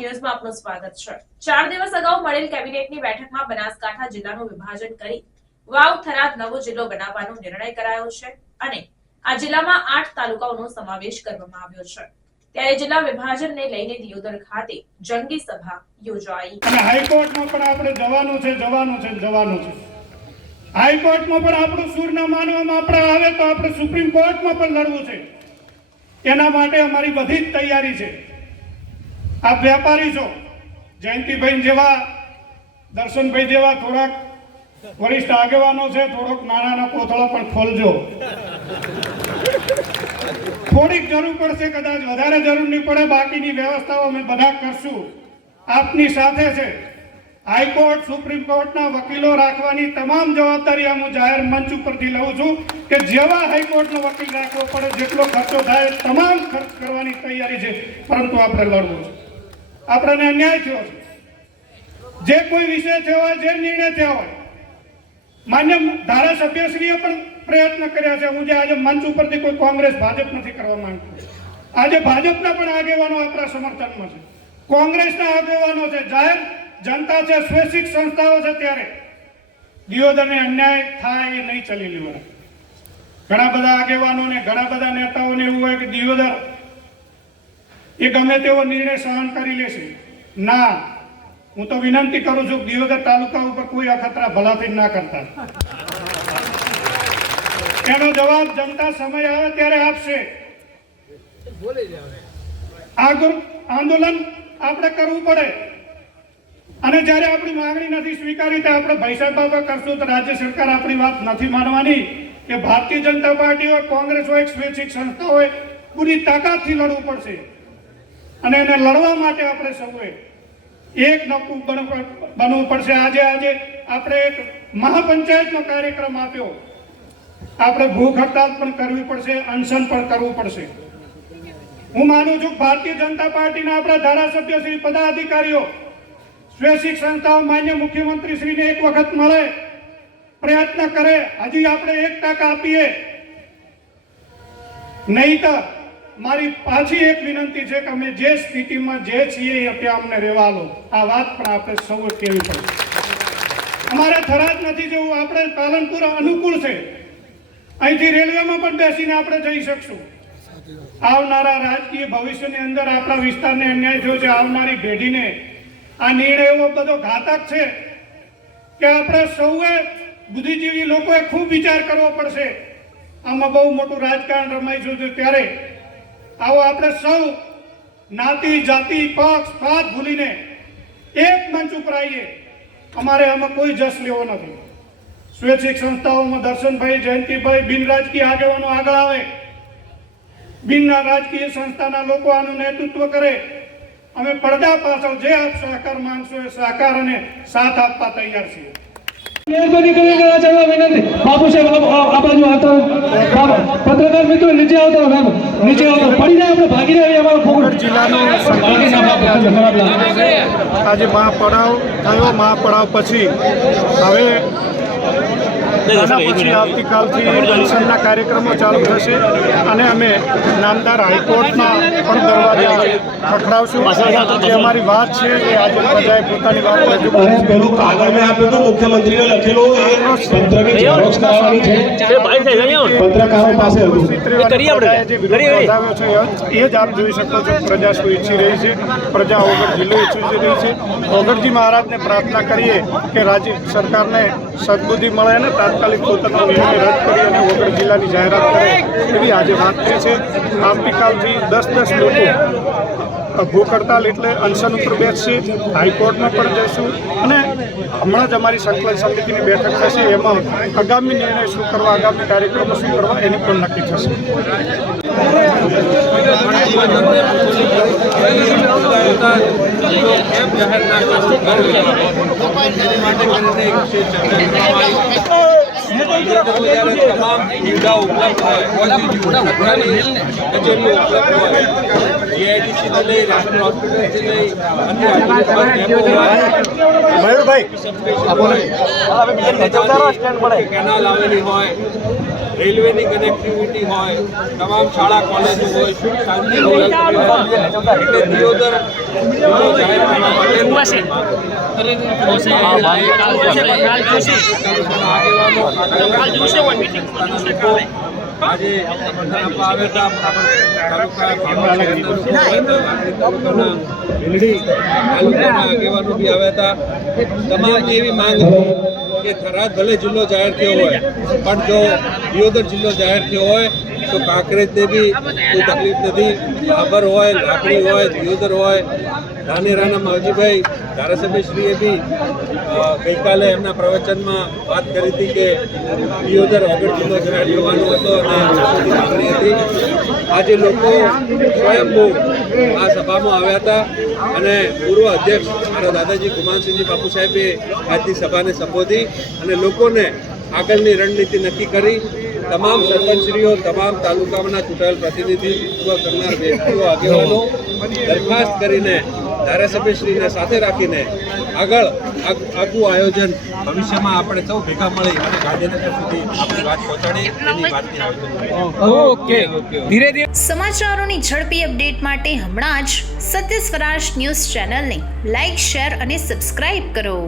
ન્યૂઝમાં આપનું સ્વાગત છે। 4 દિવસ અગાઉ મળેલ કેબિનેટની બેઠકમાં બનાસકાંઠા જિલ્લાનું વિભાજન કરી વાવ થરાદ નવો જિલ્લો બનાવવાનો નિર્ણય કરાયો છે અને આ જિલ્લામાં 8 તાલુકાઓનો સમાવેશ કરવામાં આવ્યો છે। ત્યારે જિલ્લા વિભાજનને લઈને દિયોદર ખાતે જંગી સભા યોજાઈ અને હાઈકોર્ટમાં પણ આપણે જવાનું છે। હાઈકોર્ટમાં પણ આપણું સુર ન માનવામાં આપણે આવે તો આપણે સુપ્રીમ કોર્ટમાં પણ લડવું છે। એના માટે અમારી બધી જ તૈયારી છે। આપ વેપારી છો, જયંતિભાઈ જેવા, દર્શનભાઈ જેવા થોડાક વરિષ્ઠ આગેવાનો છે, થોડોક નાના કોથળો પણ ખોલજો। થોડીક જરૂર પડશે, કદાચ વધારે જરૂર નહીં પડે, બાકીની વ્યવસ્થાઓ અમે બધા કરશું। આપની સાથે છે। હાઈકોર્ટ, સુપ્રીમ કોર્ટના વકીલો રાખવાની તમામ જવાબદારી હું જાહેર મંચ ઉપરથી લઉં છું કે જેવા હાઈકોર્ટનો વકીલ રાખવો પડે, જેટલો ખર્ચો થાય તમામ ખર્ચ કરવાની તૈયારી છે, પરંતુ આપણે લડવું છે। આપણને અન્યાય થયો છે, જે કોઈ વિષય થયો હોય, જે નિર્ણય થયો હોય, માન્ય ધારાસભ્યશ્રીએ પણ પ્રયત્ન કર્યા છે। હું જે આજે મંચ ઉપરથી કોઈ કોંગ્રેસ ભાજપ નથી કરવા માંગતો, આજે ભાજપના પણ આગેવાનો આપણા સમર્થનમાં છે, કોંગ્રેસના આગેવાનો છે, જાહેર જનતા છે, સ્વૈચ્છિક સંસ્થાઓ છે। ત્યારે દિયોદરને અન્યાય થાય એ નહીં ચલી લેવાય। ઘણા બધા આગેવાનોને, ઘણા બધા નેતાઓને એવું હોય કે દિયોદર એ ગમે તેવો નિર્ણય સહન કરી લેશે। ના, હું તો વિનંતી કરું છું કે દિયોદર તાલુકા ઉપર કોઈ અખતરા ભલાથી ના કરતા। એનો જવાબ જનતા સમય આવે ત્યારે આપશે। આંદોલન આપણે કરવું પડે અને જ્યારે આપણી માંગણી નથી સ્વીકારી તો આપણે ભાઈસાબ બાબા કરશું તો રાજ્ય સરકાર આપણી વાત નથી માનવાની કે ભારતીય જનતા પાર્ટી હોય, કોંગ્રેસ હોય, સ્વૈચ્છિક સંસ્થા હોય, પૂરી તાકાતથી લડવું પડશે અને એને લડવા માટે આપણે સૌએ એક નકું બનવું પડશે। આજે આપણે એક મહાપંચાયતનો કાર્યક્રમ આપ્યો, આપણે ભૂખ હડતાલ પણ કરવી પડશે, અનશન પણ કરવું પડશે। હું માનું છું કે ભારતીય જનતા પાર્ટીના આપણા ધારાસભ્ય શ્રી, પદાધિકારીઓ, સ્વૈચ્છિક સંસ્થાઓ માન્ય મુખ્યમંત્રી શ્રીને એક વખત મળે, પ્રયત્ન કરે। હજી આપણે 1% આપીએ, નહીં તો મારી પાછી એક વિનંતી છે કે અમે જે સ્થિતિમાં જે છીએ ત્યાં અમને રહેવા લો। આ વાત પણ આપણે સૌએ કહેવી પડે। અમારે થરાદ નથી જવું, આપણે પાલનપુર અનુકૂળ છે, અહીંથી રેલવેમાં પણ બેસીને આપણે જઈ શકશું। આવનારા રાજકીય ભવિષ્યની અંદર આપણા વિસ્તારને અન્યાય થયો છે, આવનારી પેઢીને આ નિર્ણય એવો બધો ઘાતક છે કે આપણે સૌએ, બુદ્ધિજીવી લોકોએ ખૂબ વિચાર કરવો પડશે। આમાં બહુ મોટું રાજકારણ રમાઈ છે। ત્યારે આવો આપણે સૌ જ્ઞાતિ, જાતિ, પક્ષ, પાત ભૂલીને એક મંચ ઉપર આવીએ। અમારે આમાં કોઈ જસ લેવો નથી। સ્વૈચ્છિક સંસ્થાઓમાં દર્શનભાઈ, જયંતિભાઈ, બિન રાજકીય આગેવાનો આગળ આવે, બિન રાજકીય સંસ્થાના લોકો આનું નેતૃત્વ કરે। અમે પડદા પાછળ જે આપ સહકાર માંગશો એ સહકાર અને સાથ આપવા તૈયાર છીએ। મહેરબાની કરીને જવા વિનંતી। બાપુ સાહેબ આ બાજુ આવતા, પત્રકાર મિત્રો નીચે આવતો, નીચે આવતો, પડી જાય આપણે ભાગી જાય। અમારો વગર જિલ્લાનો આજે મહાપડાવ થયો। મહાપડાવ પછી હવે આવતીકાલથી અનશનના કાર્યક્રમો ચાલુ થશે અને અમે નામદાર હાઈકોર્ટમાં પણ દરવાજા ખખડાવશું। જે અમારી વાત છે એ આજે પ્રજાએ પોતાની વાત રજૂ કરી છે। કાગળ મેં આપ્યું હતું, મુખ્યમંત્રીને લખેલું, પત્રની ઝેરોક્ષ કરાવવાની છે, પત્રકારો પાસે હતું। જે વિરોધ નોંધાવ્યો છે એ જ આપ જોઈ શકો છો। પ્રજા શું ઈચ્છી રહી છે, પ્રજા ઓગળ જિલ્લો ઈચ્છી રહી છે। ઓગળજી મહારાજને પ્રાર્થના કરીએ કે રાજ્ય સરકારને સદબુદ્ધિ મળે અને તાત્કાલિક પોતાનો નિર્ણય રદ કરી અને ઓગળ જિલ્લાની જાહેરાત કરે એવી આજે વાત થઈ છે। આવતીકાલથી 10 લોકો ભૂખ હડતાલ એટલે અનશન ઉપર બેસશે। હાઈકોર્ટમાં પણ જઈશું અને હમણાં જ અમારી સંકલન સમિતિની બેઠક થશે, એમાં આગામી નિર્ણય શું કરવા, આગામી કાર્યક્રમો શું કરવા એની પણ નક્કી થશે। જ્યારે તમામ સુવિધાઓ ઉપલબ્ધ હોય સરકારી કચેરીઓ ઉપલબ્ધ હોય જીઆઈડીસીથી લઈ રેફરલ હોસ્પિટલથી લઈ અન્ય કેનાલ આવેલી હોય રેલવેની કનેક્ટિવિટી હોય તમામ શાળા કોલેજો હોય સુખ શાંતિ હોય એટલે દિયોદર જિલ્લો જાહેર કરવા માટે આજે સમર્થન આપવા આવ્યા હતા તાલુકા તાલુકાના આગેવાનો બી આવ્યા હતા. તમામની એવી માંગ હતી કે થરાદ ભલે જિલ્લો જાહેર થયો હોય પણ જો દિયોદર જિલ્લો જાહેર થયો હોય તો કાંકરેજને બી કોઈ તકલીફ નથી. બાબર હોય, લાકડી હોય, દિયોદર હોય. ધાનેરાના માવજીભાઈ ધારાસભ્યશ્રીએ બી ગઈકાલે એમના પ્રવચનમાં વાત કરી હતી કે દિયોદર વગર જિલ્લો જાહેર થવાનો હતો અને વર્ષોથી માંગણી હતી. આજે લોકો સ્વયંભૂ આ સભામાં આવ્યા હતા અને પૂર્વ અધ્યક્ષ મારા દાદાજી ગુમાનસિંહજી બાપુ સાહેબે આજની સભાને સંબોધી અને લોકોને આગળની રણનીતિ નક્કી કરી. તમામ સરપંચશ્રીઓ, તમામ તાલુકાના ચૂંટાયેલ પ્રતિનિધિત્વ કરનાર વ્યક્તિઓ, આગેવાનો દરખાસ્ત કરીને ધારાસભ્યશ્રીને સાથે રાખીને આગવું આયોજન ભવિષ્યમાં આપણે સૌ ભેગા મળી અને ગાંધીનગર સુધી આપણી વાત પહોંચાડી એની વાતની આયોજન. સમાચારોની ઝડપી અપડેટ માટે હમણાં જ સત્ય સ્વરાજ ન્યૂઝ ચેનલને લાઇક, શેર અને સબસ્ક્રાઇબ કરો.